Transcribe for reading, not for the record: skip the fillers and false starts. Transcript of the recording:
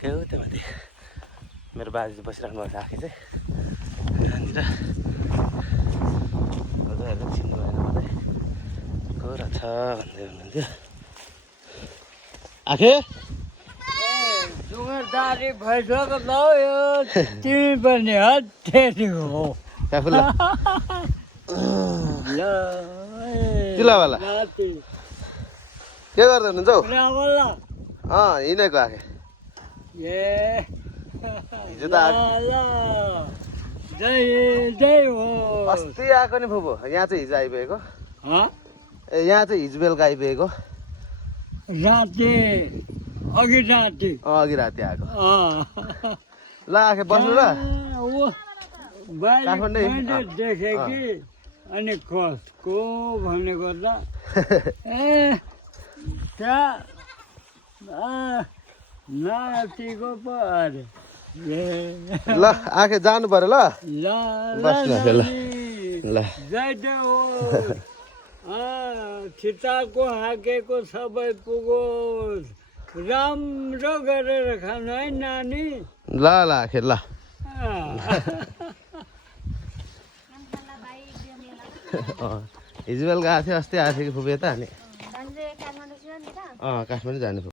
त्यो माथि मेरो बाजे बसिराख्नु भएको छ आखे चाहिँ यहाँनिर हजुरहरूले चिन्नु भएन मलाई को रहेछ भन्दै हुनुहुन्थ्यो आखे दारी भइसक्यो त यो तिमी पनि हत्तेरी हो काफुला चिलावाला के गर्दै हुनुहुन्छ हौ हिँडेको आखे हिजो त अस्ति आएको नि फुपू यहाँ चाहिँ हिजो आइपुगेको ए यहाँ चाहिँ हिजो बेलुका आइपुगेको अघि राति आएको ल आखे बस्नु र मैले देखेँ कि अनि कसको भनेको त नातिको पो अरे ल आखे जानु पर्यो ल बस्नु ल ल छिटाको हाकेको सबै पुगोस् राम्रो गरेर खानु है नानी ल ल आखे ल हिजो बेलुका आएको थियो अस्ति आएको थियो कि फुपे त अनि काठमाडौँ जानु